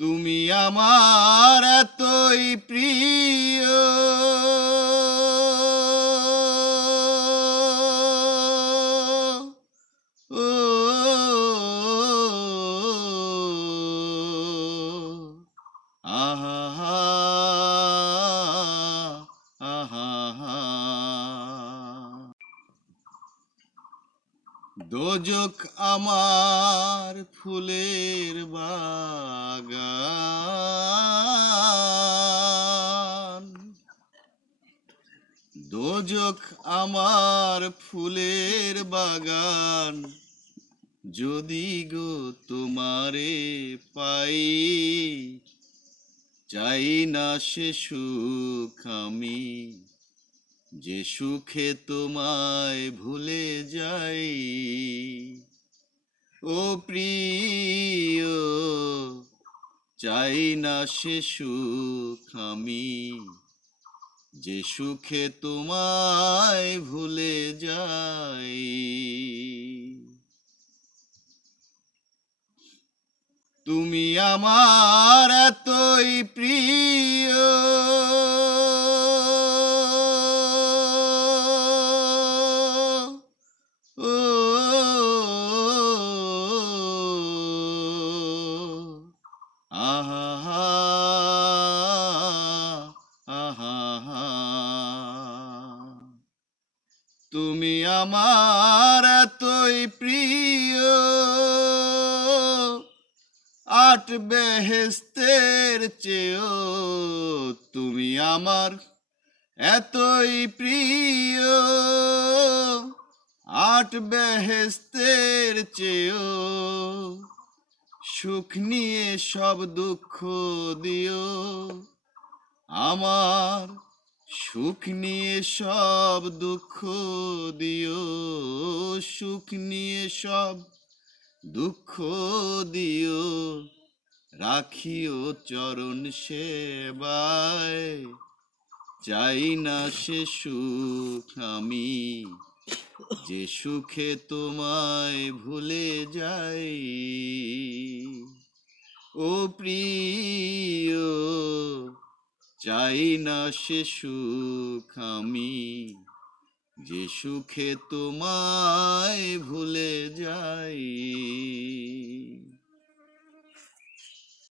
তুমি আমার এতই প্রিয়, ও আহা আহা। দোজখ আমার ফুলের বাগান, দোজখ আমার ফুলের বাগান। যদি গো তোমারে পাই, চাই না সে সুখ আমি, যে সুখে তোমায় ভুলে যাই। ও প্রিয়, চাই না সে সুখ আমি, যে সুখে তোমায় ভুলে যাই। তুমি আমার এতই প্রিয়, ও আহা আহা। তুমি আমার এতই প্রিয়, আট বেহেস্তের চেয়েও তুমি আমার এতই প্রিয়, আট বেহেস্তের চেয়েও। সুখ নিয়ে সব দুঃখ দিও আমার, সুখ নিয়ে সব দুঃখ দিও, সুখ নিয়ে সব দুঃখ দিও। রাখিও চরণ সেবায়, চাই না সে সুখ আমি, যে সুখে তোমায় ভুলে যাই। ও প্রিয়, চাই না সে সুখ আমি, যে সুখে তোমায় ভুলে যাই।